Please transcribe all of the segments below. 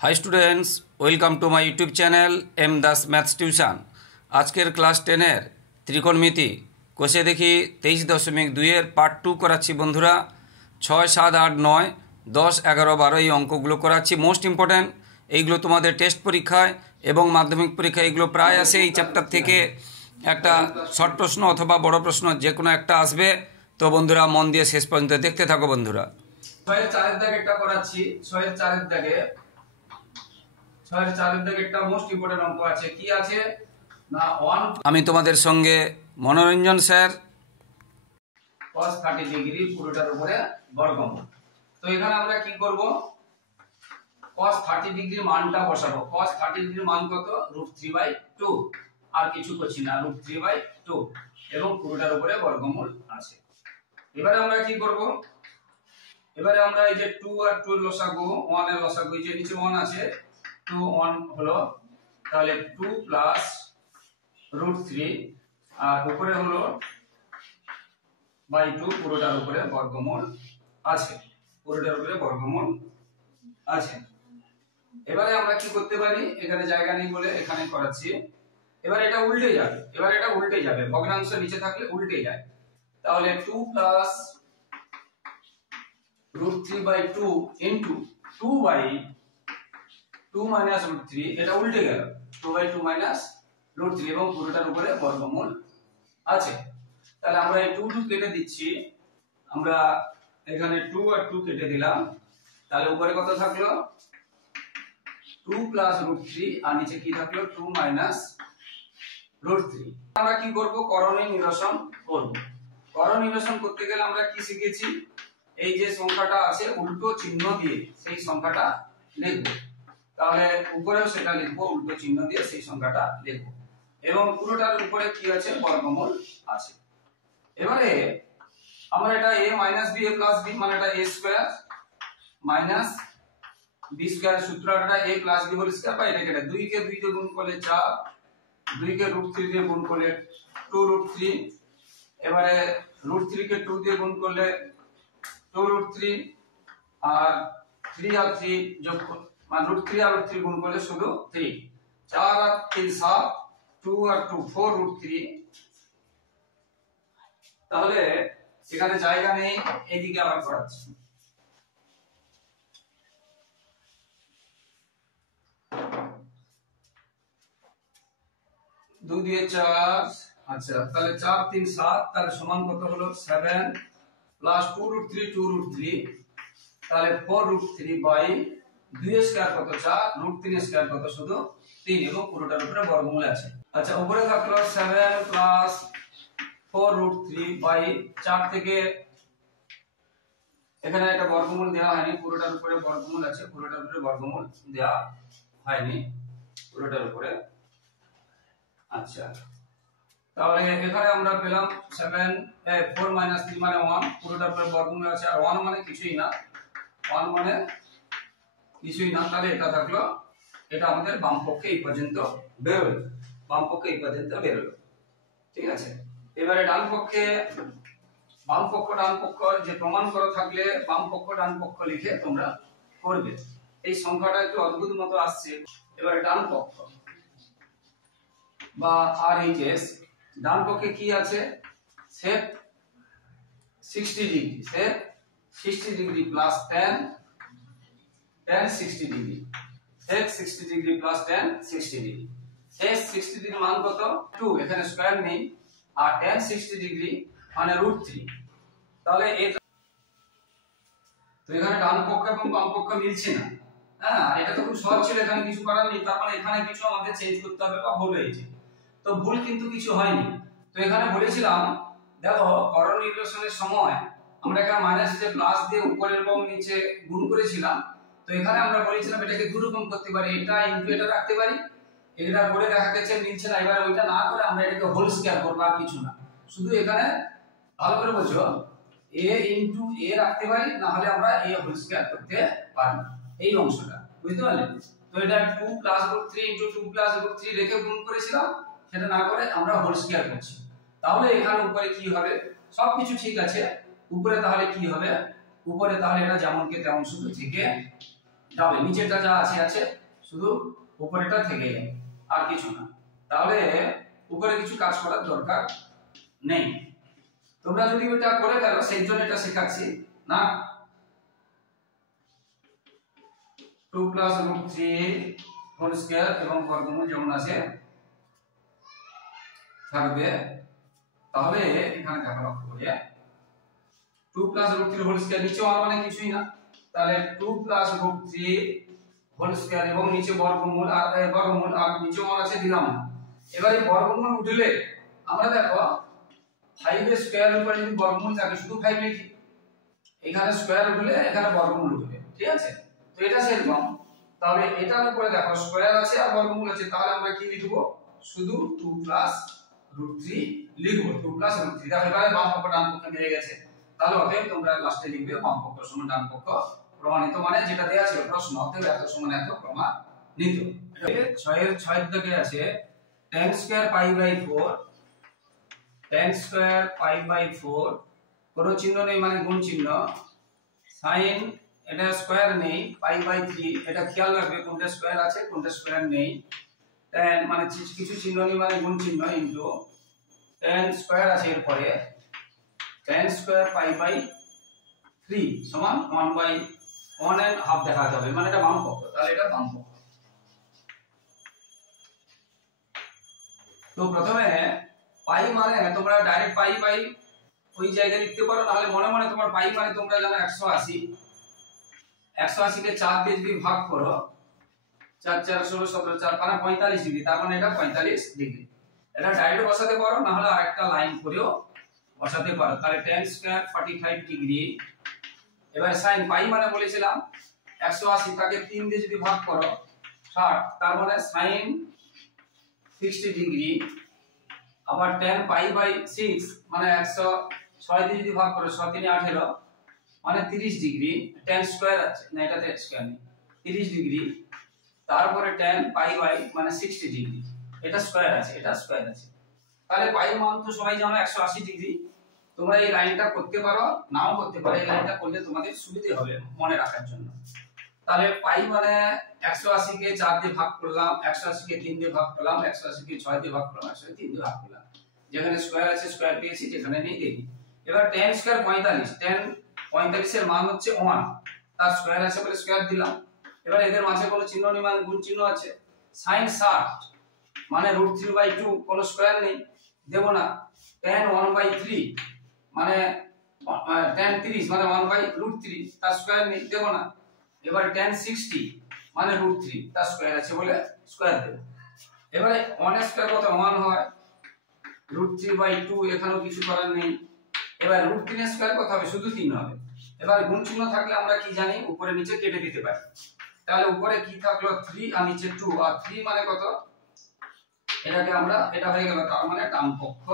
High students, welcome to my YouTube channel M Das maths tuition. আজকের class 10-এর ত্রিকোণমিতি কষে দেখি 23.2-এর পার্ট 2 করাচ্ছি বন্ধুরা। 6, 7, 8, 9, 10, 11, 12 এই অঙ্কগুলো করাচ্ছি। মোস্ট ইম্পর্ট্যান্ট, এইগুলো তোমাদের টেস্ট পরীক্ষায় এবং মাধ্যমিক পরীক্ষায় এগুলো প্রায় আসে। এই চ্যাপ্টার থেকে একটা শর্ট প্রশ্ন অথবা বড় প্রশ্ন যে কোনো একটা আসবে। তো বন্ধুরা মন দিয়ে শেষ পর্যন্ত দেখতে থাকো বন্ধুরা। 6-এর 4-এর দাগে একটা করাচ্ছি। 6-এর 4-এর দাগে একটা মোস্ট ইম্পর্টেন্ট অঙ্ক আছে। কি আছে না, আমি তোমাদের সঙ্গে মনোরঞ্জন স্যার cos 30 ডিগ্রি পুরোটার উপরে বর্গমূল। তো এখানে আমরা কি করব, cos 30 ডিগ্রির মানটা বসাবো। cos 30 ডিগ্রির মান কত? √3/2, আর কিছু করছি না, √3/2 এবং পুরোটার উপরে বর্গমূল আছে। এবারে আমরা কি করব, এবারে আমরা এই যে 2 আর 2 এর লসাগু, 1 এর লসাগু, এই যে নিচে 1 আছে, 2 1 হলো, তাহলে 2 প্লাস √3 আর উপরে হলো বাই 2, পুরোটার উপরে বর্গমূল আছে, পুরোটার উপরে বর্গমূল আছে। এবারে আমরা কি করতে পারি, এখানে জায়গা নেই বলে এখানে করাচ্ছি। এবারে এটা উল্টে যাবে, ভগ্নাংশ নিচে থাকলে উল্টে যায়। তাহলে 2 প্লাস √3/2 ইনটু 2/2 মাইনাস √3, এটা উল্টে গেল, 2/2 মাইনাস √3 এবং পুরোটার উপরে বর্গমূল আছে। তাহলে আমরা এই 2 কেটে দিচ্ছি, আমরা এখানে 2 আর 2 কেটে দিলাম। তাহলে উপরে কত থাকলো? 2 প্লাস √3 আর নিচে কি থাকলো? 2 মাইনাস √3। আমরা কি করব, করণীয় নিরসন করব। করণ নিরসন করতে গেলে আমরা কি শিখেছি, এই যে সংখ্যাটা আছে উল্টো চিহ্ন দিয়ে সেই সংখ্যাটা লিখব। তাহলে উপরেও সেটা লিখব, উল্টো চিহ্ন দিয়ে সেই সংখ্যাটা লিখব এবং পুরোটার উপরে কি আছে? বর্গমূল আছে। এবারে আমরা এটা a minus b a plus b, মানে এটা a square minus b square, সূত্রটা a plus b whole square, বা এটাকে 2 কে 2 দিয়ে গুণ করলে 4, 2 কে √3 দিয়ে গুণ করলে 2√3, এবারে √3 কে 2 দিয়ে গুণ করলে 2√3, আর 3 আর 3 যোগ মানে √3 আর √3 গুণ করলে শুধু 3, 4 আর 3 7, 2 আর 2 4√3। তাহলে এখানে জায়গা নেই, এইদিকে আবার করাচ্ছি। দুই দিয়ে 4, আচ্ছা তাহলে 4 3 7, তাহলে সমান কত হলো? 7 প্লাস 2√3 তাহলে 4√3/2 স্কয়ার কত? 4, √3 স্কয়ার কত? শুধু 3 এবং পুরোটার উপরে বর্গমূল আছে। আচ্ছা উপরে থাকলো 7 প্লাস 4√3/4 থেকে এখানে একটা বর্গমূল দেওয়া হয়নি, পুরোটার উপরে বর্গমূল আছে, পুরোটার উপরে বর্গমূল দেওয়া হয়নি, পুরোটার উপরে। আচ্ছা তাহলে এখানে আমরা পেলাম 4 মাইনাস 3 মানে 1, পুরোটার উপরে বর্গমূল আছে, আর 1 মানে কিছুই না, 1 মানে কিছুই না। তাহলে এটা থাকলো, এটা আমাদের বাম পক্ষে এই পর্যন্ত বেরোলো, বাম পক্ষে এই পর্যন্ত বেরোলো, ঠিক আছে। এবারে ডান পক্ষে, বাম পক্ষ ডান পক্ষ যে প্রমাণ করা থাকলে বাম পক্ষ ডান পক্ষ লিখে তোমরা করবে। এই সংখ্যাটা একটু অদ্ভুত মতো আসছে। এবারে ডান পক্ষ বা RHS, ডান পক্ষে কি আছে? সেক 60 ডিগ্রি, সেক 60 ডিগ্রি প্লাস tan 60 ডিগ্রি, সেক 60 ডিগ্রি প্লাস tan 60 ডিগ্রি। সেক 60 ডিগ্রি মান কত? 2, এখানে স্কয়ার নেই, আর tan 60 ডিগ্রি মানে √3। তাহলে তো এখানে ডান পক্ষ এবং বাম পক্ষ মিলছে না, হ্যাঁ, এটা তো খুব সহজ ছিল, এখানে কিছু করার নেই। তার মানে এখানে কিছু আমাদের চেঞ্জ করতে হবে বা ভুল হয়েছে। তো ভুল কিন্তু কিছু হয়নি। তো এখানে বলেছিলাম, দেখো করণ নিরসনের সময় আমরা এখানে মাইনাস দিয়ে প্লাস দিয়ে উপরে এবং নিচে গুণ করেছিলাম। তো এখানে আমরা বলেছিলাম এটাকে দুই রকম করতে পারি, এটা ইনটু এটা রাখতে পারি। এটা করে দেখা গেছে মিলছে না, এবারে ওইটা না করে আমরা এটাকে হোল স্কয়ার করব, আর কিছু না। শুধু এখানে ভালো করে বোঝো, a ইনটু a রাখতে পারি, না হলে আমরা a হোল স্কয়ার করতে পারি, এই অংশটা বুঝতে পারলেন। তো এটা 2 প্লাস √3 ইনটু 2 প্লাস √3 রেখে গুণ করেছিলাম, সেটা না করে আমরা হোল স্কয়ার করছি। তাহলে এখানে উপরে কি হবে? সবকিছু ঠিক আছে, উপরে তাহলে কি হবে? উপরে তাহলে এটা যেমনকে তেমন শুধু থেকে যাবে, নিচেটা যা আছে আছে, শুধু উপরেটা থেকে যাবে, আর কিছু না। তাহলে উপরে কিছু কাজ করার দরকার নেই। তোমরা যদি এটা করে ফেলো, সেই জন্য এটা শেখাচ্ছি না। 2 প্লাস রুট 3 হোল স্কয়ার এবং বর্গমূল যেমন আছে থাকবে। তাহলে এখানে দেখো লক্ষ্য করে 2 প্লাস রুট 3 হোল স্কয়ার, নিচে আর মানে কিছুই না, তাহলে 2 প্লাস রুট 3 হোল স্কয়ার এবং নিচে বর্গমূল, আর নিচে মান আছে দিলাম না। এবারে বর্গমূল উঠলে আমরা দেখো 5 এর স্কয়ার উপরে যদি বর্গমূল থাকে শুধু 5 লিখি, এখানে স্কয়ার উঠলে এখানে বর্গমূল উঠবে, ঠিক আছে? তো এটা সেরকম। তাহলে এটার উপরে দেখো স্কয়ার আছে আর বর্গমূল আছে, তাহলে আমরা কি লিখব? শুধু 2 প্লাস রুট 3 লিখব, 2 প্লাস রুট 3। তাহলে এবারে বাম পক্ষ ডান পক্ষ মিলে গেছে, তাহলে অতএব তোমরা লাস্টে লিখবে বাম পক্ষ সমান ডান পক্ষ প্রমাণিত, মানে যেটা দেয়া ছিল প্রশ্ন, অতএব এত সমান এত প্রমাণিত। এটা 6 এর 6 দিকে আছে tan square pi by 4, tan square pi by 4, কোনো চিহ্ন নেই মানে গুণ চিহ্ন, sin এটা স্কয়ার নেই, পাই বাই 3 এটা খেয়াল রাখবে কোনটা স্কয়ার আছে কোনটা স্কয়ার নেই, tan মানে কিছু চিহ্ন নেই মানে গুণ চিহ্ন, ইনটু tan স্কয়ার আছে এর পরে, tan স্কয়ার পাই বাই 3 সমান 1/1.5 দেখা যাবে, মানে এটা বাম পক্ষ, তাহলে এটা বাম পক্ষ। তো প্রথমে পাই মানে তোমরা ডাইরেক্ট পাই বাই ওই জায়গায় লিখতে পারো, নাহলে মনে মনে তোমার পাই মানে তোমরা জানো 180, 180 কে 4 দিয়ে যদি ভাগ করো, 4 4 16 17 4 মানে 45 ডিগ্রি, তার মানে এটা 45 ডিগ্রি। এটা ডাইরেক্ট বসাতে পারো, না হলে আরেকটা লাইন করেও বসাতে পারো। তাহলে tan স্কয়ার 45 ডিগ্রি। এবার sin পাই মানে বলেছিলাম 180, তাকে 3 দিয়ে যদি ভাগ করো 60, তার মানে sin 60 ডিগ্রি। আবার tan পাই বাই 6 মানে 106 দিয়ে যদি ভাগ করো 6 3 18 মানে 30 ডিগ্রি। tan স্কয়ার আছে না, এটাতে স্কয়ার নেই, 30 ডিগ্রি। তারপরে tan পাই বাই মানে 60 ডিগ্রি, এটা স্কয়ার আছে এটা স্কয়ার আছে। তাহলে পাই মান তো সবাই জানো 180 ডিগ্রি। তোমরা এই লাইনটা করতে পারো, নাও করতে পারো, এই লাইনটা করলে তোমাদের সুবিধা হবে মনে রাখার জন্য। তাহলে পাই মানে 180 কে 4 দিয়ে ভাগ করলাম, 180 কে 3 দিয়ে ভাগ করলাম, 180 কে 6 দিয়ে ভাগ করলাম, 180 কে 3 দিয়ে ভাগ করলাম, যেখানে স্কয়ার আছে স্কয়ার পেয়েছি, যেখানে নেই দেখি। এবার tan স্কয়ার 45, tan 45 এর মান হচ্ছে 1, তার স্কয়ার আছে বলে স্কয়ার দিলাম। এবার এদের মাঝে কোনো চিহ্ন নেই মানে গুণ চিহ্ন আছে। sin 60 মানে √3/2, কোনো স্কয়ার নেই, দেব না। tan 1/3 মানে tan 30 মানে 1/√3, তার স্কয়ার নেই, দেব না। এবার tan 60 মানে √3, তার স্কয়ার আছে বলে স্কয়ার দেব। এবারে 1 এর স্কয়ার কত? 1 হয়, √3/2 এখানেও কিছু করার নেই। এবার √3 এর স্কয়ার কত হবে? শুধু 3 হবে। এবার গুণ চিহ্ন থাকলে আমরা কি জানি, উপরে নিচে কেটে দিতে পারি। তাহলে উপরে কি থাকলো 3 আর নিচে 2, আর 3 মানে কত? এটাকে আমরা, এটা হয়ে গেল, তার মানে ডান পক্ষ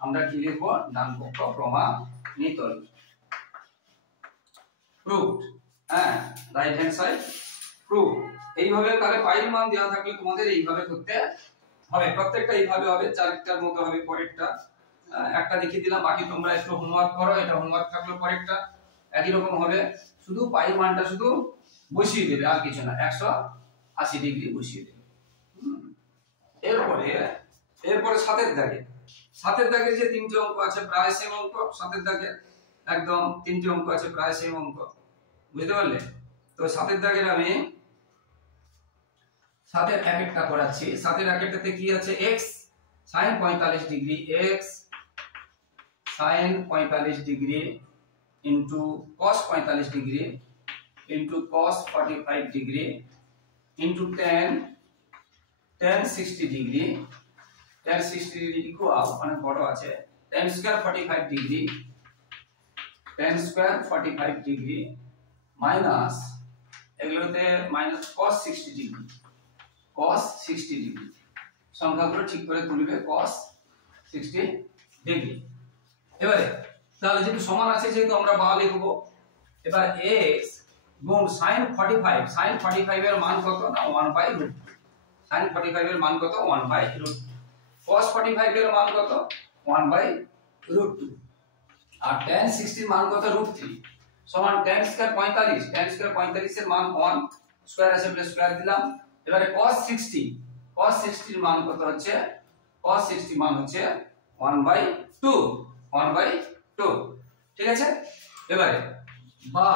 আমরা কি লিখব? ডান পক্ষ প্রমাণিত, প্রুভড। হ্যাঁ, রাইট হ্যান্ড সাইড প্রুভ। এইভাবে তাহলে পাইর মান দেওয়া থাকলে তোমাদের এইভাবে করতে হবে, প্রত্যেকটা এইভাবে হবে, চারটার মতো হবে। পরেরটা একটা দেখিয়ে দিলাম, বাকি তোমরা একটু হোমওয়ার্ক করো, এটা হোমওয়ার্ক থাকলো। পরেরটা একই রকম হবে, শুধু পাইর মানটা শুধু বসিয়ে দেবে, আর কিছু না, 180 ডিগ্রি বসিয়ে দেবে। এরপরে সাতের দাগে যে তিনটে অঙ্ক আছে প্রায় সেম অঙ্ক, সাতের দাগে একদম তিনটে অঙ্ক আছে প্রায় সেম অঙ্ক, বুঝতে পারলে? তো সাতের দাগের আমি সাতের এক একটা করাচ্ছি। সাতের এক একটাতে কি আছে? x sin 45 degree, x sin 45 degree into cos 45 degree into cos 45 degree into tan 60 degree, tan 60 degree equal, মানে বড় আছে, tan square 45 degree, tan square 45 degree minus এগুলোতে minus cos 60 degree, cos 60 degree. সংখ্যাগুলো ঠিক করে তুলবে, cos 60 ডিগ্রি। এবারে তাহলে যেহেতু সমান আছে, যেহেতু আমরা বা লিখব। এবার x গুণ sin 45, sin 45 এর মান কত? না 1/√2। sin 45 এর মান কত? 1/√2। cos 45 এর মান কত? 1/√2। আর tan 60 এর মান কত? √3 সমান tan স্কয়ার 45, tan স্কয়ার 45 এর মান 1 স্কয়ার আছে বলে স্কয়ার দিলাম। এবারে cos 60, cos 60 এর মান কত হচ্ছে, cos 60 মান হচ্ছে 1/2, 1/2, ঠিক আছে। এবারে বা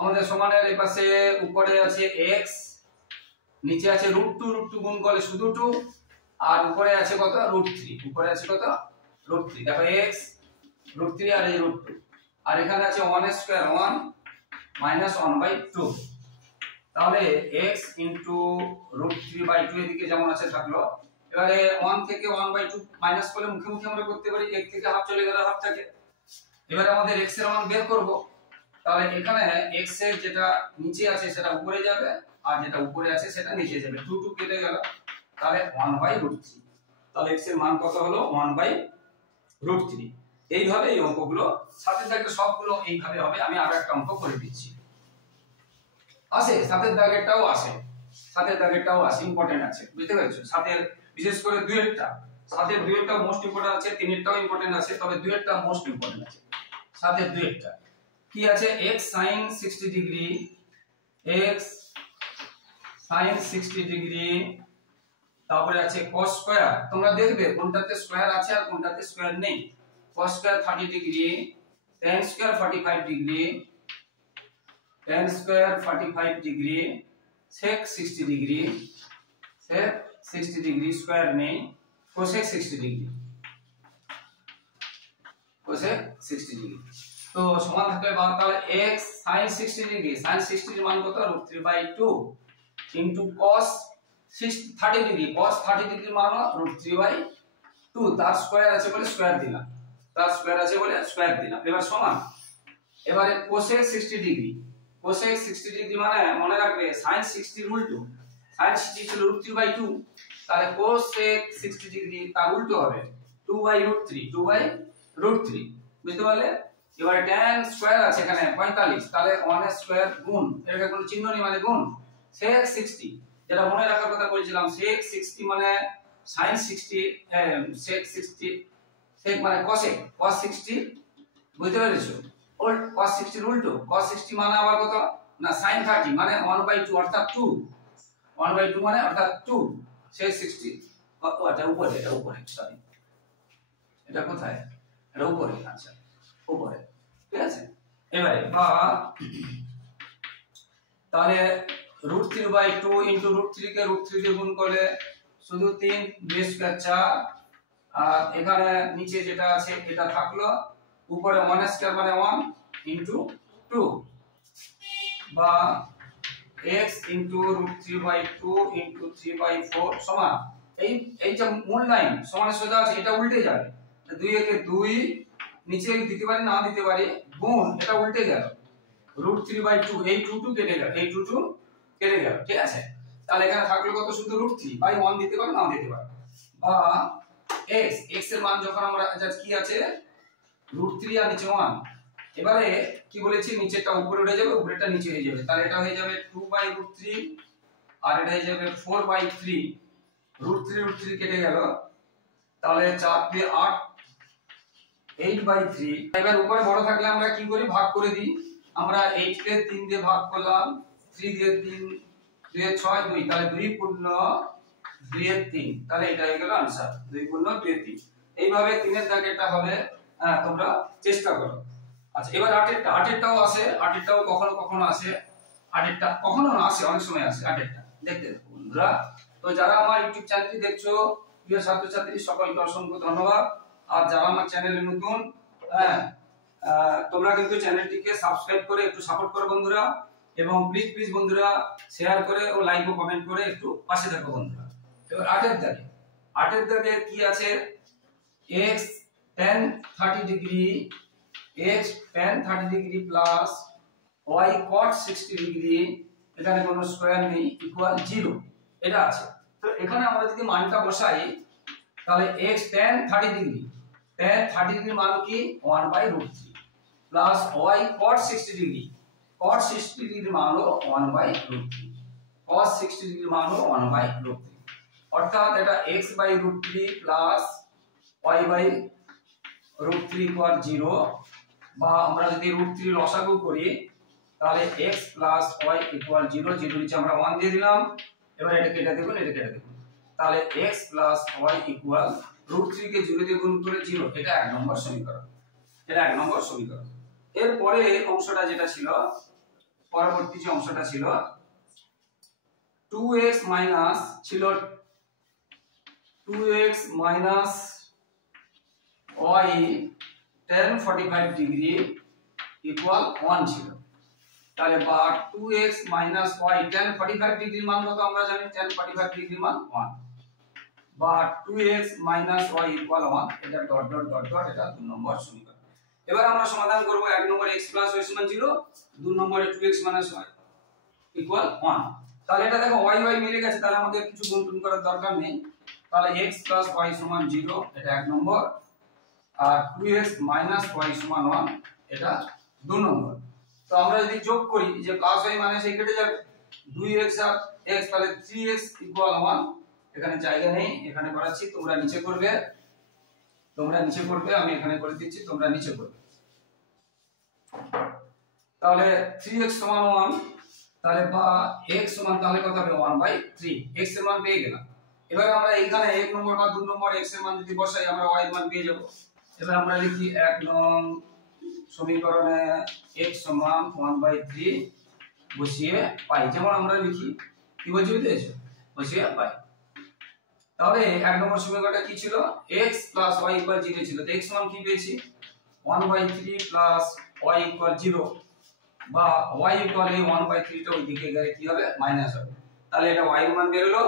আমাদের সমানের এই পাশে উপরে আছে x, নিচে আছে √2, √2 গুণ করলে শুধু 2, আর উপরে আছে কত √3, উপরে আছে কত √3, দেখো x √3 আর এই √2, আর এখানে আছে 1 স্কয়ার 1 মাইনাস 1/2, তাহলে x √3/2 এদিকে যেমন আছে থাকলো। এবারে 1 থেকে 1/2 মাইনাস করলে মুখে মুখে আমরা করতে পারি, 1 থেকে হাফ চলে গেলে হাফ থাকে। এবারে আমাদের x এর মান বের করব, তাহলে এখানে x এর যেটা নিচে আছে সেটা উপরে যাবে, আর যেটা উপরে আছে সেটা নিচে যাবে, 2 2 কেটে গেল, তাহলে 1/√3, তাহলে x এর মান কত হলো 1/√3। এইভাবে এই অঙ্কগুলো সাথে দাগের সবগুলো এইভাবে হবে। আমি আরো একটা অঙ্ক করে দিচ্ছি, আছে সাথের দাগেরটাও আছে, সাথের দাগেরটাও আছে, ইম্পর্টেন্ট আছে, বুঝতে পেরেছো। সাথের বিশেষ করে দুইয়েরটা, সাথের দুইয়েরটা মোস্ট ইম্পর্টেন্ট আছে, তিনেরটাও ইম্পর্টেন্ট আছে, তবে দুইয়েরটা মোস্ট ইম্পর্টেন্ট আছে। সাথের দুইয়েরটা কি আছে, x sin 60 degree, x sin 60 degree, তারপরে আছে cos স্কয়ার, তোমরা দেখবে কোনটাতে স্কয়ার আছে আর কোনটাতে স্কয়ার নেই। cos square 30 degree, tan square 45 degree, tan square 45 degree, sec 60 degree, sec 60 degree square নেই, cosec 60 ডিগ্রি, cosec 60 ডিগ্রি। তো সমান থাকবে বা তাহলে x sin 60 ডিগ্রি, sin 60 এর মান কত √3/2 into cos 30 degree, cos 30 degree মান √3/2, তার স্কয়ার আছে বলে স্কয়ার দিলাম, তার স্কয়ার আছে বলে স্কয়ার দিলাম। এবার সমান, এবারে cosec 60 ডিগ্রি, cosec 60 ডিগ্রি মানে মনে রাখবে sin 60 এর উল্টো, sin 60 ছিল √3/2, তাহলে cosec 60 ডিগ্রি তার উল্টো হবে 2/√3, 2/√3, বুঝতে পারলে। এবারে tan স্কয়ার আছে এখানে 45, তাহলে 1 স্কয়ার গুণ, এর কোনো চিহ্ন নেই মানে গুণ sec 60, যেটা মনে রাখার কথা বলছিলাম, sec 60 মানে sin 60, sec 60, sec মানে cosec, cos 60, বুঝতে পেরেছো, ওল্ড cos 60 এর উল্টো, cos 60 মানে আবার কত না sin 30 মানে 1/2 অর্থাৎ 2, 1/2 মানে অর্থাৎ 2, sec 60 কত, এটা উপরে, এটা উপরে, সরি এটা কোথায়, এটা উপরে, আচ্ছা উপরে, ঠিক আছে। এবারে বা তাহলে √3/2 ইনটু √3 কে √3 দিয়ে গুণ করলে শুধু 3, 2 স্কয়ার 4, আর এখানে নিচে যেটা আছে এটা থাকলো, উপরে 1 স্কয়ার মানে 1 ইনটু 2, বা x ইনটু √3/2 ইনটু 3/4 সমান এই যে মূল লাইন সমান সোজা আছে, এটা উল্টে যাবে, 2 একে 2, নিচে দিতে পারি না দিতে পারি, গুণ এটা উল্টে গেল √3/2, এই 2 2 কেটে গেল, এই 2 2 কেটে গেল, ঠিক আছে। তাহলে এখানে থাকলো কত শুধু √3/1 দিতে পারি না দিতে পারি, বা x এর মান যখন আমরা কি আছে √3 আর নিচে 1, এবারে কি বলেছি নিচেরটা উপরে উঠে যাবে, উপরেরটা নিচে হয়ে যাবে, তাহলে এটা হয়ে যাবে 2/√3 আর এটা হয়ে যাবে 4/3, √3 কেটে গেল, তাহলে 4 দিয়ে 8, 8/3। এবার উপরে বড় থাকলে আমরা কি করি ভাগ করে দিই, আমরা 8 কে 3 দিয়ে ভাগ করলাম, 3 দিয়ে 3, 2 এর 6, 2, তাহলে 2 পূর্ণ 2 এর 3, তাহলে এটা হয়ে গেল आंसर, 2 পূর্ণ 2 এর 3। এইভাবে 3 এর দাগেরটা হবে, তোমরা চেষ্টা করো। আচ্ছা এবার 8এরটাও আসে, 8এরটাও কখনো কখনো আসে, 8এরটা কখনো না আসে, অনেক সময় আসে 8এরটা, দেখতে দেখো বন্ধুরা। তো যারা আমার ইউটিউব চ্যানেলটি দেখছো প্রিয় ছাত্রছাত্রী সকলকে অসংখ্য ধন্যবাদ, আর যারা আমার চ্যানেলে নতুন, তোমরা কিন্তু চ্যানেলটিকে সাবস্ক্রাইব করে একটু সাপোর্ট করো বন্ধুরা, এবং প্লিজ প্লিজ বন্ধুরা শেয়ার করে ও লাইক ও কমেন্ট করে একটু পাশে থাকো বন্ধুরা। এবার 8এর দাগে কি আছে, x tan 30 degree, x tan 30 degree plus y cot 60 degree, এখানে কোনো স্কয়ার নেই, ইকুয়াল 0, এটা আছে। তো এখানে আমরা যদি মানটা বসাই, তাহলে x tan 30 degree, tan 30 degree মান কি 1/√3 plus y cot 60 degree, cot 60 degree মান হলো 1/√3, cos 60 ডিগ্রি মান হলো 1/√3, অর্থাৎ এটা x/√3 প্লাস y/√3 ইকুয়াল 0, বা আমরা যদি √3 লসাগু করি তাহলে x প্লাস y ইকুয়াল 0, 0 নিচে আমরা 1 দিয়ে দিলাম। এবার এটা কেটে দেব, এটা কেটে দেব। তাহলে x প্লাস y ইকুয়াল √3 কে 0 দিয়ে গুণ করে 0। এটা 1 নম্বর সমীকরণ, এটা 1 নম্বর সমীকরণ। এরপরে অংশটা যেটা ছিল, পরবর্তী যে অংশটা ছিল 2x মাইনাস ছিল 2x minus y tan 45 degree equal 1 ছিল। তাহলে বা 2x মাইনাস y tan 45 ডিগ্রির মান কত আমরা জানি, tan 45 ডিগ্রির মান 1, বা 2x মাইনাস y ইকুয়াল 1। এটা ডট ডট ডট ডট, এটা 2 নম্বর সমীকরণ। এবার আমরা সমাধান করব। 1 নম্বরে x প্লাস y সমান 0, 2 নম্বরে 2x মাইনাস y ইকুয়াল 1। তাহলে এটা দেখো y y মিলে গেছে, তাহলে আমাদের কিছু গুণ করার দরকার নেই। তাহলে x প্লাস y সমান 0, এটা 1 নম্বর, আর 2x মাইনাস y সমান 1, এটা 2 নম্বর। তো আমরা যদি যোগ করি, যে প্লাস y মাইনাস y কেটে যাবে, 2x আর x, তাহলে 3x ইকুয়াল 1। এখানে জায়গা নেই, এখানে করাচ্ছি, তোমরা নিচে করবে, আমি এখানে করে দিচ্ছি, তোমরা নিচে করবে। তাহলে 3x সমান 1, তাহলে বা x সমান তাহলে কত হবে 1/3, x এর মান পেয়ে গেলাম। এবার আমরা এখানে 1 নম্বর বা 2 নম্বর x এর মান যদি বসাই, আমরা y এর মান পেয়ে যাব। এবার আমরা লিখি 1 নং সমীকরণে x সমান 1/3 বসিয়ে পাই, যেমন আমরা লিখি, কি বলছি বুঝেছো, বসিয়ে পাই। তাহলে 1 নম্বর সমীকরণটা কি ছিল, x প্লাস y ইকুয়াল 0 ছিল। তো x সমান কি পেয়েছি 1/3 প্লাস y ইকুয়াল 0, বা y ইকুয়াল এই 1/3 টা ওইদিকে গেলে কি হবে, মাইনাস হবে। তাহলে এটা y এর মান বের হলো,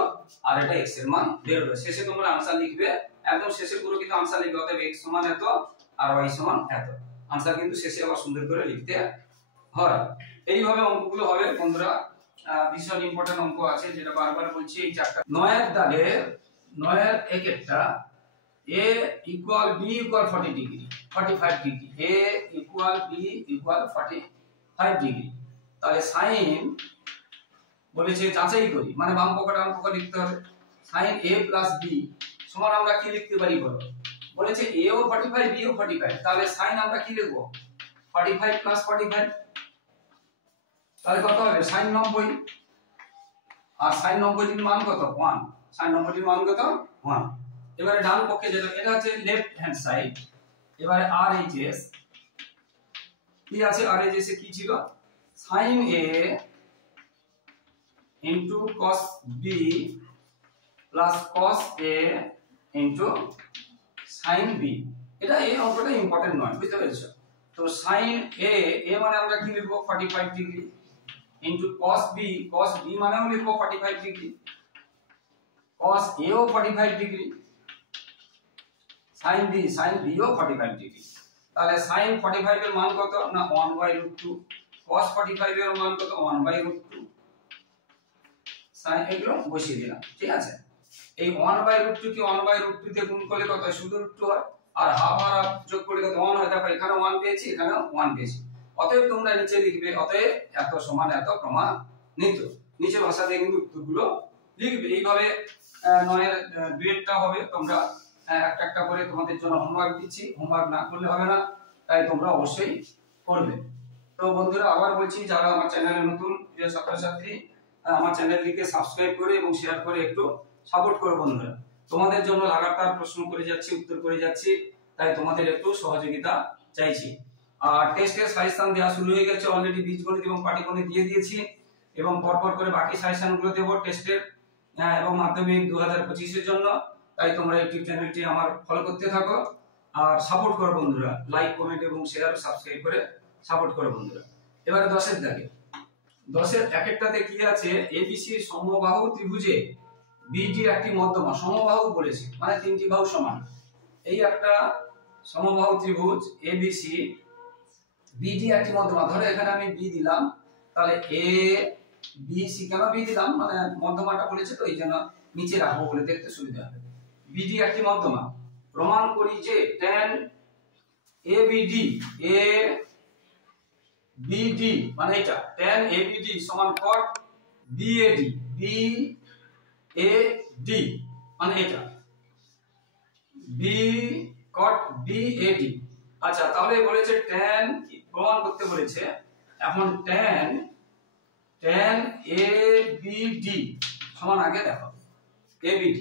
আর এটা x এর মান বের হলো। শেষে তোমরা आंसर লিখবে, একদম শেষে পুরো কিন্তু आंसर লিখবে। অতএব x সমান এত আর y সমান এত। आंसर কিন্তু শেষে আবার সুন্দর করে লিখতে হয়। এইভাবে অঙ্কগুলো হবে বন্ধুরা। ভীষণ ইম্পর্টেন্ট অঙ্ক আছে, যেটা বারবার বলছি। এই চারটা 9 এর দাগে 9 এর এক একটা a equal b equal 40 degree 45 degree, a equal b equal 45 degree. তাহলে sin বলেছে যাচাই করি, মানে বাম পক্ষ ডান পক্ষ লিখতে হবে। sin a প্লাস b সমান আমরা কি লিখতে পারি বলো, বলেছে a ও 45 b ও 45, তাহলে sin আমরা কি লিখব 45 প্লাস 45, তাহলে কত হবে sin 90, আর sin 90 এর মান কত 1, sin 90 এর মান কত 1। এবারে ডান পক্ষে যেটা, এটা হচ্ছে লেফট হ্যান্ড সাইড। এবারে RHS কি আছে, RHS এ কি ছিল, sin a into cos b plus cos a into sin b। এটা এই অঙ্কটা ইম্পর্টেন্ট নয়, বুঝতে পেরেছো। তো sin a মানে আমরা কি লিখব 45 ডিগ্রি into cos b মানেও লিখব 45 ডিগ্রি, cos a ও 45 ডিগ্রি, sin b ও 45 ডিগ্রি। তাহলে sin 45 এর মান কত না 1/√2, cos 45 এর মান কত 1/√2, sin এগুলো বসিয়ে দিলাম, ঠিক আছে। এই 1/√2 কে 1/√2 তে গুণ করলে কত হয়, শুধু √2 হয়, আর হাফ আর হাফ যোগ করলে কত 1 হয়। দেখো এখানে 1 পেয়েছি, এখানেও 1 পেয়েছি। অতএব তোমরা নিচে লিখবে, অতএব এত সমান এত প্রমাণিত। নিচে ভাষা দিয়ে কিন্তু উত্তরগুলো লিখবে। এইভাবে 9 এর দুইটা হবে। তোমরা একটা একটা করে তোমাদের জন্য হোমওয়ার্ক দিচ্ছি, হোমওয়ার্ক না করলে হবে না, তাই তোমরা অবশ্যই করবে। তো বন্ধুরা আবার বলছি, যারা আমার চ্যানেলে নতুন প্রিয় ছাত্রছাত্রী, আমার চ্যানেলটিকে সাবস্ক্রাইব করে এবং শেয়ার করে একটু সাপোর্ট করো বন্ধুরা। তোমাদের জন্য লাগাতার প্রশ্ন করে যাচ্ছি, উত্তর করে যাচ্ছি, তাই তোমাদের একটু সহযোগিতা চাইছি। আর টেস্টের সাজেশন দেওয়া শুরু হয়ে গেছে অলরেডি, বীজগণিত এবং পাটিগণিত দিয়ে দিয়েছি, এবং পরপর করে বাকি সাজেশনগুলো দেব টেস্টের এবং মাধ্যমিক 2025 এর জন্য। তাই তোমরা ইউটিউব চ্যানেলটি আমার ফলো করতে থাকো আর সাপোর্ট করো বন্ধুরা। লাইক, কমেন্ট এবং শেয়ার, সাবস্ক্রাইব করে সাপোর্ট করো বন্ধুরা। এবারে 10 এর দাগে, 10 এর এক একটাতে কি আছে, এবিসি সমবাহু ত্রিভুজে বিডি একটি মধ্যমা, সমবাহু বলেছে মানে তিনটি বাহু সমান। এই একটা সমবাহু ত্রিভুজ এবিসি, বিডি একটি মধ্যমা। ধরো এখানে আমি বি দিলাম, তাহলে এ বি সি, কেন বি দিলাম মানে মধ্যমাটা বলেছে তো এই জন্য নিচে রাখবো বলে দেখতে সুবিধা হবে। বিডি একটি মধ্যমা, প্রমাণ করি যে tan ABD মানে এটা tan ABD সমান cot BAD মানে এটা B cot BAD। আচ্ছা তাহলে বলেছে tan, প্রমাণ করতে বলেছে এখন tan ABD সমান আগে দেখো ABD।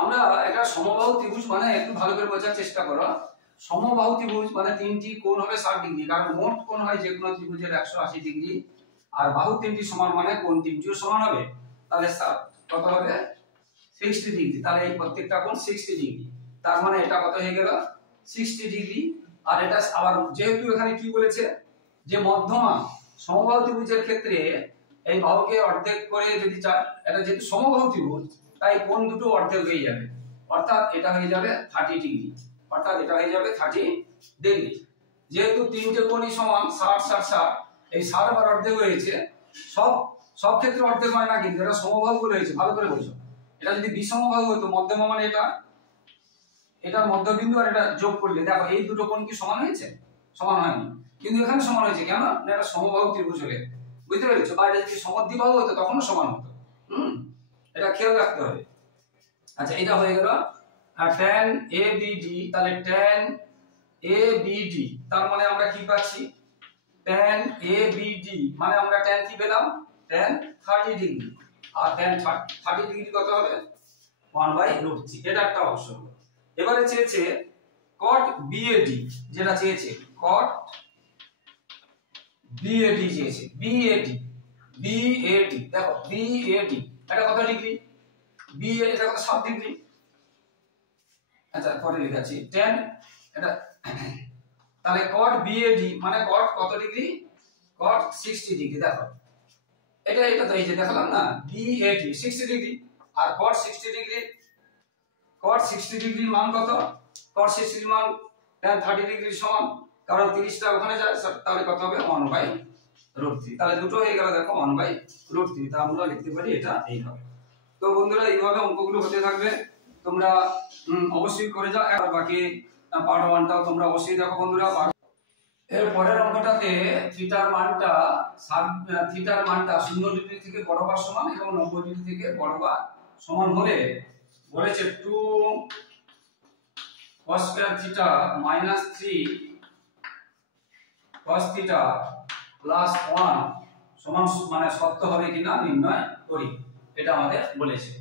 আমরা এটা সমবাহু ত্রিভুজ মানে একটু ভালো করে বোঝার চেষ্টা করো। সমবাহু ত্রিভুজ মানে তিনটি কোণ হবে 60 ডিগ্রি, কারণ মোট কোণ হয় যে কোনো ত্রিভুজের 180 ডিগ্রি, আর বাহু তিনটি সমান মানে কোণ তিনটিও সমান হবে। তাহলে কত হবে 60 ডিগ্রি। তাহলে এই প্রত্যেকটা কোণ 60 ডিগ্রি, তার মানে এটা কত হয়ে গেল 60 ডিগ্রি। আর এটা আবার যেহেতু এখানে কি বলেছে যে মধ্যমা সমবাহু ত্রিভুজের ক্ষেত্রে এই বাহুকে অর্ধেক করে যদি এটা যেহেতু সমবাহু ত্রিভুজ তাই কোণ দুটো অর্ধেক হয়ে যাবে, অর্থাৎ এটা হয়ে যাবে 30 ডিগ্রি, অর্থাৎ এটা হয়ে যাবে 30 ডিগ্রি। যেহেতু তিনটে কোণই সমান 60 60 60, এই 60 বার অর্ধেক হয়েছে। সব ক্ষেত্রে অর্ধেক হয় না, কিন্তু এটা সমবাহু বলে হয়েছে, ভালো করে বুঝো। এটা যদি বিষমবাহু হতো, মধ্যমা মানে এটার মধ্যবিন্দু আর এটা যোগ করলে দেখো এই দুটো কোণ কি সমান হয়েছে? সমান হয়নি, কিন্তু এখানে সমান হয়েছে। কেন? এটা সমবাহু ত্রিভুজ হলে, বুঝতে পেরেছো? বা এটা যদি সমদ্বিবাহু হতো তখনও সমান হতো। এটা খেয়াল রাখতে হবে। আচ্ছা, এটা হয়ে গেল tan ABD। তাহলে tan ABD তার মানে আমরা কি পাচ্ছি? tan ABD মানে আমরা tan কি পেলাম? tan 30 degree. আর tan 30 ডিগ্রি কত হবে? 1/√3। এটা একটা অপশন। এবারে চেয়েছে cot BAD, যেটা চেয়েছে cot BAD চেয়েছে। BAD দেখো BAD এটা কত ডিগ্রি? BAD এটা কত? 7 ডিগ্রি। আচ্ছা, পরে লিখাচ্ছি tan এটা। তাহলে cot BAD মানে cot কত ডিগ্রি? cot 60 degree. দেখো এটা তো এই যে দেখালাম না, BAD 60 ডিগ্রি, আর cot 60 ডিগ্রি, cot 60 ডিগ্রির মান কত? cot 60 এর মান tan 30 ডিগ্রির সমান, কারণ 30টা ওখানে যায়, তাহলে কত হবে? 1/√3। তাহলে দুটো হয়ে গেল দেখো 1/√3। তা আমরা লিখতে পারি এটা এইভাবে। তো বন্ধুরা, এইভাবে অঙ্কগুলো হতে থাকবে, তোমরা অবশ্যই করে যাও। আর বাকি পার্ট 1টাও তোমরা অবশ্যই দেখো বন্ধুরা। এর পরের অঙ্কটাতে থিটার মানটা 0 ডিগ্রি থেকে বড় বা সমান এবং 90 ডিগ্রি থেকে বড় বা সমান হলে বলেছে 2 cos square theta minus 3 cos theta plus 1 সমান মানে সত্য হবে কিনা নির্ণয় করি, এটা আমাদের বলেছে।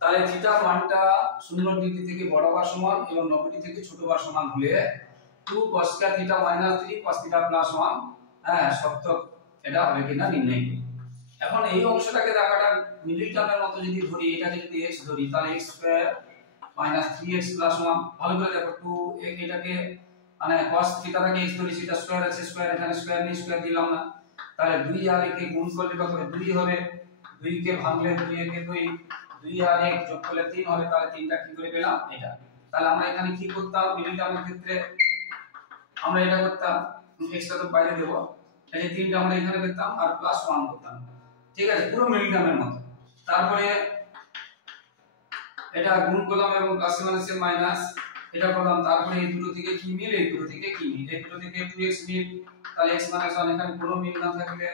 তাহলে থিটার মানটা 0 ডিগ্রি থেকে বড় বা সমান এবং 90 ডিগ্রি থেকে ছোট বা সমান হলে 2 cos square theta minus 3 cos theta plus 1 সত্য এটা হবে কিনা নির্ণয় করি। এখন এই অংশটাকে দেখাটা মিডল টার্মের মতো যদি ধরি, এটাকে যদি x ধরি, তাহলে x square minus 3x plus 1, ভালো করে দেখো 2 এটাকে মানে cos theta টাকে x ধরি, সেটা স্কয়ার আছে, স্কয়ার এখানে স্কয়ার নেই, স্কয়ার দিলাম না। তাহলে 2 আর 1 কে গুণ করলে কত হবে? 2 হবে। 2 কে ভাঙলে 2 কে 2, 2 আর 1 যোগ করলে 3 হবে। তাহলে 3টা কি করে পেলাম? এটা। তাহলে আমরা এখানে কি করতাম? মিডল টার্মের ক্ষেত্রে আমরা এটা করতাম, x টা তো বাইরে দেব, এই যে 3টা আমরা এখানে পেতাম আর প্লাস 1 করতাম, ঠিক আছে, পুরো মিডল টার্মের মতো। তারপরে এটা গুণ করলাম এবং প্লাসে মাইনাসে মাইনাস এটা করলাম। তারপরে এই দুটো থেকে কি মিল? এই দুটো থেকে কি মিল? এই দুটো থেকে 2x মিল। তাহলে x 1 এখানে কোনো মিল না থাকলে,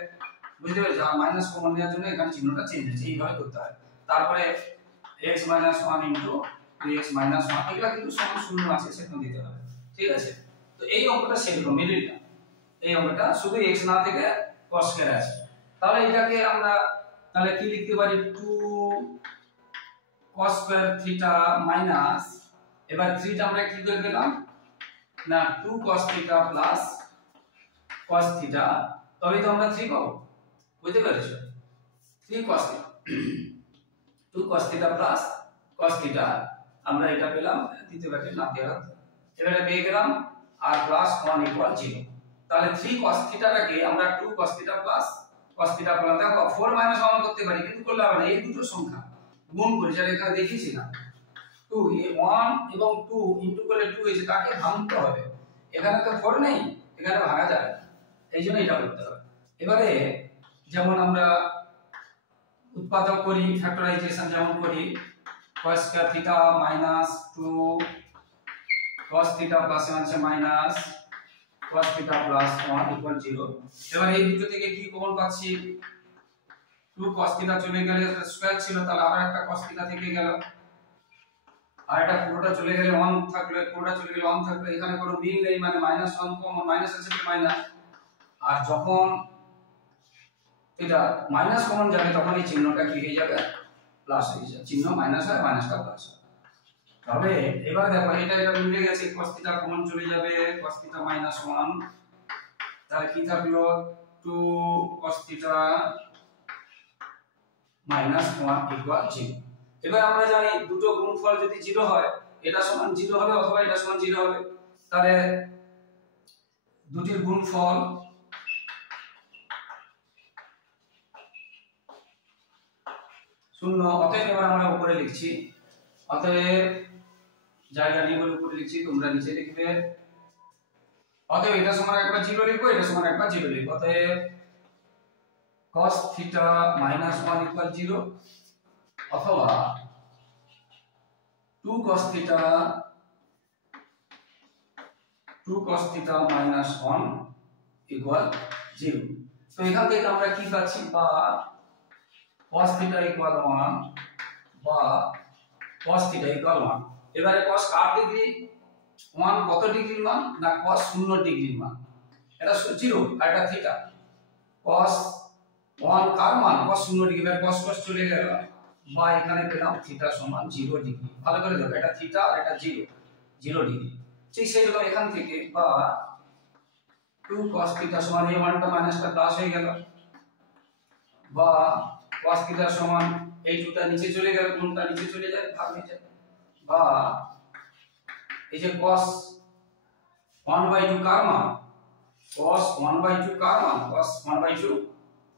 বুঝতে পেরেছো, আর মাইনাস কমন নেওয়ার জন্য এখানে চিহ্নটা চেঞ্জ হয়েছে, এইভাবে করতে হয়। তারপরে x 1 2x 1, এগুলা কিন্তু সমান শূন্য আছে, সেটা দিতে হবে, ঠিক আছে। তো এই অঙ্কটা সেরকম মিডলটা, এই অঙ্কটা শুধু x না থেকে cos স্কয়ার আছে। তাহলে এটাকে আমরা তাহলে কি লিখতে পারি? 2 cos square theta minus, এবার 3 টা আমরা কি করে পেলাম না 2 cos theta plus cos theta, তবে তো আমরা 3 পাবো, বুঝতে পেরেছো? 3 cos theta 2 cos theta plus cos theta আমরা এটা পেলাম, দ্বিতীয় ব্র্যাকেট না দিয়ে রাখতে, এবারে পেয়ে গেলাম আর প্লাস 1 = 0। তাহলে 3 cos theta টাকে আমরা 2 cos theta plus cos theta বলা, দেখো 4 1 করতে পারি, কিন্তু করলে হবে না, এই দুটো সংখ্যা গুণ করে, যেটা এখানে দেখিয়েছি না 2 1 এবং 2 ইনটু করলে 2 হয়েছে, তাকে ভাঙতে হবে। এখানে তো 4 নেই, এখানে ভাঙা যাবে, এইজন্য এটা করতে হবে। এবারে যেমন আমরা উৎপাদক করি, ফ্যাক্টরাইজেশন যেমন করি, cos square theta minus 2 cos theta plus আছে মাইনাস cos theta plus 1 = 0। এবার এই দুটো থেকে কি কমন পাচ্ছি? 2 cos theta চলে গেলে স্কয়ার ছিল, তাহলে আবার একটা cos theta থেকে গেল, আর এটা পুরোটা চলে গেলে 1 থাকলো, পুরোটা চলে গেলে 1 থাকলো, এখানে কোনো মিল নেই, মানে -1 কমন, মাইনাস আছে তো মাইনাস। আর যখন এটা মাইনাস কমন যাবে তখন এই চিহ্নটা কি হয়ে যাবে প্লাস হয়ে যাবে, চিহ্ন মাইনাস হয় মাইনাসটা প্লাস হয়। তবে এবার দেখো এটা মিলে গেছে, cos θ কমন চলে যাবে, cos θ -1, তাহলে কি থাকলো 2 cos θ -1 = 0। এবার আমরা জানি দুটো গুণফল যদি 0 হয় এটা সমান 0 হবে অথবা এটা সমান 0 হবে, তাহলে দুটির গুণফল শূন্য। অতএব এবার আমরা উপরে লিখছি, অতএব জায়গা নেই বলে উপরে লিখছি, তোমরা নিচে লিখবে। অতএব এটা সমান একবার 0 লিখবো, এটা সমান একবার 0 লিখবো। অতএব cos θ -1 = 0 অথবা 2 cos θ -1 = 0। তো এখান থেকে আমরা কি পাচ্ছি, বা cos θ = 1 বা cos θ = 1। এবারে cos কার ডিগ্রি 1 কত ডিগ্রির মান না cos 0 ডিগ্রির মান, এটা 0 আর এটা θ। cos 1 কার মান cos 0 ডিগ্রি, এবার cos cos চলে গেল, বা এখানে পেলাম θ সমান 0 ডিগ্রি। ভালো করে দেখো, এটা θ আর এটা 0 ডিগ্রি। ঠিক সেই জন্য এখান থেকে বা 2 cos θ সমান এই মানটা মাইনাসটা প্লাস হয়ে গেল, বা cos θ সমান এই 2টা নিচে চলে গেল, কোনটা নিচে চলে যায় ভাগ হয়ে যায়, বা এই যে cos 1/2 কার মান, cos 1/2 কার মান, cos 1/2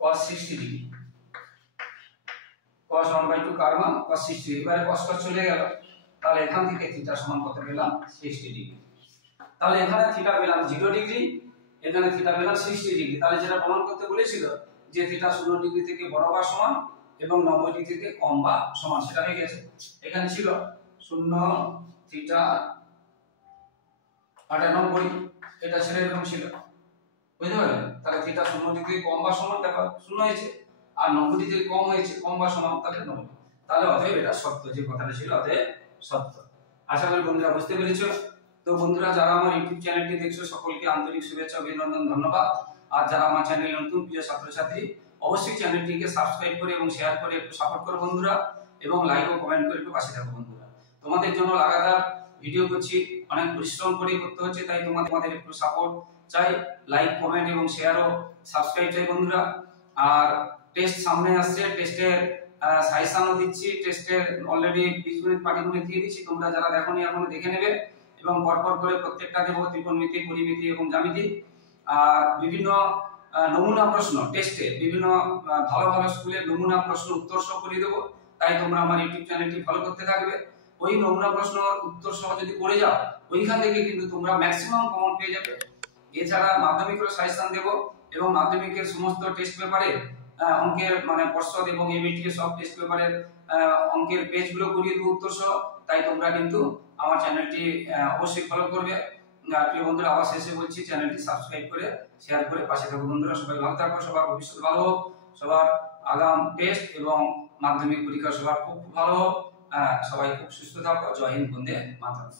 cos 60 ডিগ্রি, cos 1/2 কার মান cos 60 ডিগ্রি। এবারে cos cos চলে গেল, তাহলে এখান থেকে θ সমান কত পেলাম 60 ডিগ্রি। তাহলে এখানে θ পেলাম 0 ডিগ্রি, এখানে θ পেলাম 60 ডিগ্রি। তাহলে যেটা প্রমাণ করতে বলেছিল যে θ 0 ডিগ্রি থেকে বড় বা সমান এবং 90 ডিগ্রি থেকে কম বা সমান, সেটা হয়ে গেছে। এখানে ছিল 0 θ 98, এটা ছিল এরকম ছিল, বুঝতে পারলে? তাহলে θ 0 ডিগ্রি কম বা সমান দেখো 0 হয়েছে, আর 90 ডিগ্রি কম হয়েছে, কম বা সমান তাহলে 90। তাহলে অতএব এটা সত্য, যে কথাটা ছিল অতএব সত্য। আশা করি বন্ধুরা বুঝতে পেরেছো। তো বন্ধুরা যারা আমার ইউটিউব চ্যানেলটি দেখছো সকলকে আন্তরিক শুভেচ্ছা অভিনন্দন ধন্যবাদ। আর যারা আমার চ্যানেলে নতুন প্রিয় ছাত্রছাত্রী অবশ্যই চ্যানেলটিকে সাবস্ক্রাইব করে এবং শেয়ার করে একটু সাপোর্ট করো বন্ধুরা, এবং লাইক ও কমেন্ট করে একটু পাশে থাকো বন্ধুরা। তোমাদের জন্য লাগাতার ভিডিও করছি, অনেক পরিশ্রম করে করতে হচ্ছে, তাই তোমাদের একটু সাপোর্ট চাই, লাইক কমেন্ট এবং শেয়ার ও সাবস্ক্রাইব চাই বন্ধুরা। আর টেস্ট সামনে আসছে, টেস্টের সাজেশনও দিচ্ছি, টেস্টের অলরেডি 20 মিনিট পাটিগুলো দিয়ে দিচ্ছি, তোমরা যারা দেখোনি এখনো দেখে নেবে, এবং পরপর করে প্রত্যেকটা দেব ত্রিকোণমিতি, পরিমিতি এবং জ্যামিতি। আর বিভিন্ন নমুনা প্রশ্ন টেস্টে, বিভিন্ন ভালো ভালো স্কুলের নমুনা প্রশ্ন উত্তর সহ করে দেবো, তাই তোমরা আমার ইউটিউব চ্যানেলটি ফলো করতে থাকবে। ওই নমুনা প্রশ্ন উত্তর সহ যদি করে যাও, ওইখান থেকে কিন্তু তোমরা ম্যাক্সিমাম কমন পেয়ে যাবে। এছাড়া মাধ্যমিকের সাজেশন দেব, এবং মাধ্যমিকের সমস্ত টেস্ট পেপারে অঙ্কের মানে পর্ষদ এবং এমইটি সব টেস্ট পেপারের অঙ্কের পেজগুলো করিয়ে দেবো উত্তর সহ। তাই তোমরা কিন্তু আমার চ্যানেলটি অবশ্যই ফলো করবে। প্রিয় বন্ধুরা আবার শেষে বলছি, চ্যানেলটি সাবস্ক্রাইব করে শেয়ার করে পাশে থাকো বন্ধুরা। সবাই ভালো থাকো, সবার ভবিষ্যৎ ভালো হোক, সবার আগাম টেস্ট এবং মাধ্যমিক পরীক্ষা সবার খুব ভালো হোক, সবাই খুব সুস্থ থাকো। জয় হিন্দ, বন্দে মাতরম।